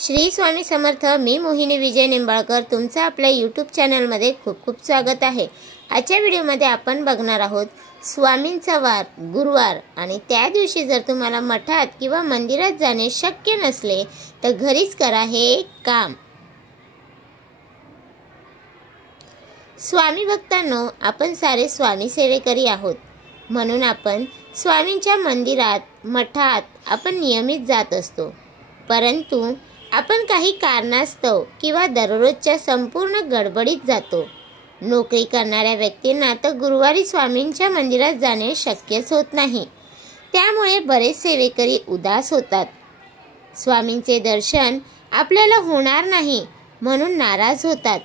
श्री स्वामी समर्थ। मी मोहिनी विजय निंबाळकर तुमचं आपल्या यूट्यूब चॅनलमध्ये खूप खूप स्वागत आहे। आजच्या व्हिडिओमध्ये आपण बघणार आहोत स्वामींचा वार गुरुवार आणि त्या दिवशी जर तुम्हाला मठात किंवा मंदिरात जाणे शक्य नसले तर घरीच करा हे काम। स्वामी भक्तांनो, आपण सारे स्वामी सेवेकरी आहोत, म्हणून आपण स्वामींच्या मंदिरात मठात आपण नियमित जात असतो। परंतु आपण काही कारणास्तव किंवा दररोजच्या संपूर्ण गडबडीत जातो। नोकरी करणाऱ्या व्यक्तींना तर गुरुवारी स्वामींच्या मंदिरात जाणे शक्यच होत नाही, त्यामुळे बरेच सेवेकरी उदास होतात। स्वामींचे दर्शन आपल्याला होणार नाही म्हणून नाराज होतात।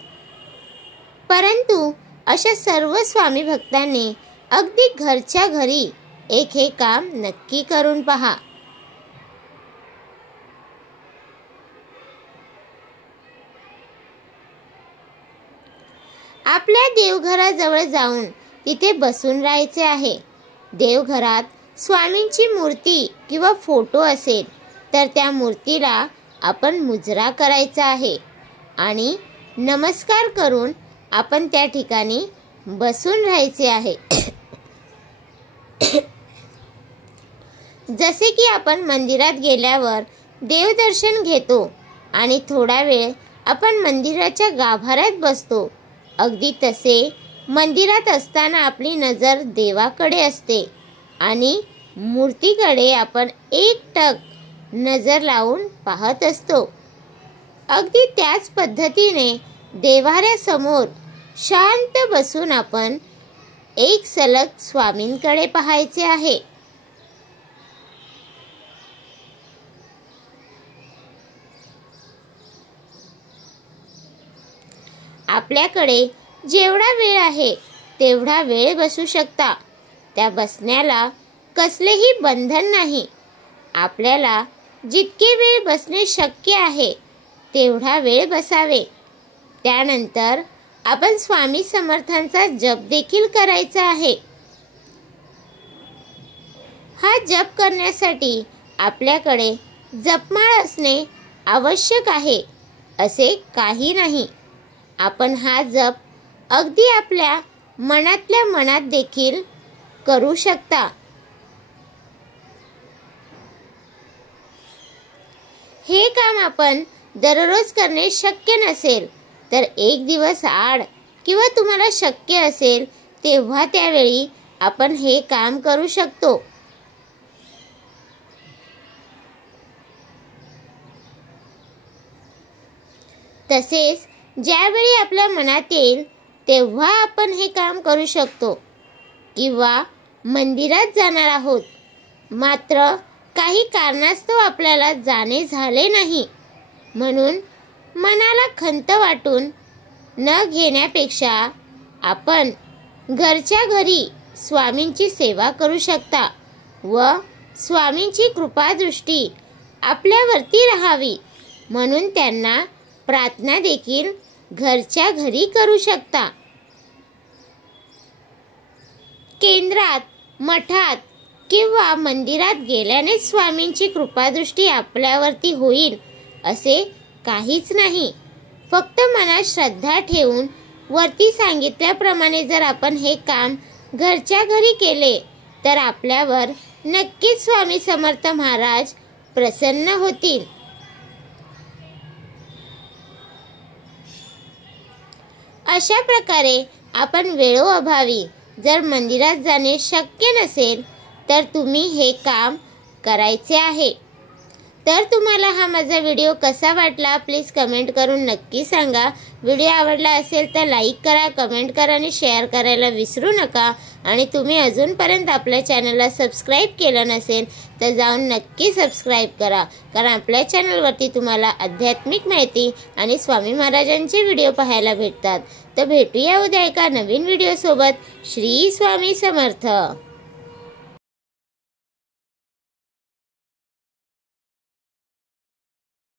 परंतु अशा सर्व स्वामी भक्तांनी अगदी घरच्या घरी एक हे काम नक्की करून पहा। आपल्या देवघराजवळ जाऊन तिथे बसून राहायचे आहे। देवघरात स्वामींची मूर्ती किंवा फोटो असेल तर त्या मूर्तीला आपण मुजरा करायचा आहे आणि नमस्कार करून आपण त्या ठिकाणी बसून राहायचे आहे। जसे की आपण मंदिरात गेल्यावर देवदर्शन घेतो आणि थोडा वेळ आपण मंदिराच्या गाभाऱ्यात बसतो, अगदी तसे मंदिरात असताना आपली नजर देवाकडे असते आणि मूर्तीकडे आपण एकटक नजर लावून पाहत असतो। अगदी त्याच पद्धतीने देवाऱ्यासमोर शांत बसून आपण एक सलग स्वामींकडे पाहायचे आहे। आपल्याकडे जेवढा वेळ आहे तेवढा वेळ बसू शकता। त्या बसण्याला कसलेही बंधन नाही। आपल्याला जितके वेळ बसणे शक्य आहे तेवढा वेळ बसावे। त्यानंतर आपण स्वामी समर्थांचा जप देखील करायचा आहे। हा जप करण्यासाठी आपल्याकडे जपमाळ असणे आवश्यक आहे असे काही नाही। आपण हा जप अगदी आपल्या मनातल्या मनात देखील करू शकता। हे काम आपण दररोज करणे शक्य नसेल तर एक दिवस आड किंवा तुम्हाला शक्य असेल तेव्हा त्यावेळी आपण हे काम करू शकतो। तसेच ज्यावेळी आपल्या मनात येईल तेव्हा आपण हे काम करू शकतो। किंवा मंदिरात जाणार आहोत मात्र काही कारणास्तव आपल्याला जाणे झाले नाही म्हणून मनाला खंत वाटून न घेण्यापेक्षा आपण घरच्या घरी स्वामींची सेवा करू शकता व स्वामींची कृपादृष्टी आपल्यावरती राहावी म्हणून त्यांना प्रार्थना देखील घरच्या घरी करू शकता। केंद्रात, मठात किंवा मंदिरात गेल्याने स्वामींची कृपादृष्टी आपल्यावरती होईल असे काहीच नाही। फक्त मनात श्रद्धा ठेवून वरती सांगितल्याप्रमाणे जर आपण हे काम घरच्या घरी केले तर आपल्यावर नक्कीच स्वामी समर्थ महाराज प्रसन्न होतील। अशा प्रकारे आपण वेळोअभावी जर मंदिरात जाणे शक्य नसेल तर तुम्ही हे काम करायचे आहे। तर तुम्हाला हा माझा व्हिडिओ कसा वाटला प्लीज कमेंट करून नक्की सांगा। व्हिडिओ आवडला असेल तर लाईक करा, कमेंट करा आणि शेअर करायला विसरू नका। आणि तुम्ही अजूनपर्यंत आपल्या चॅनलला सबस्क्राईब केलं नसेल तर जाऊन नक्की सबस्क्राईब करा, कारण आपल्या चॅनलवरती तुम्हाला आध्यात्मिक माहिती आणि स्वामी महाराजांचे व्हिडिओ पाहायला भेटतात। तर भेटूया उद्या एका नवीन व्हिडिओ सोबत। श्री स्वामी समर्थ।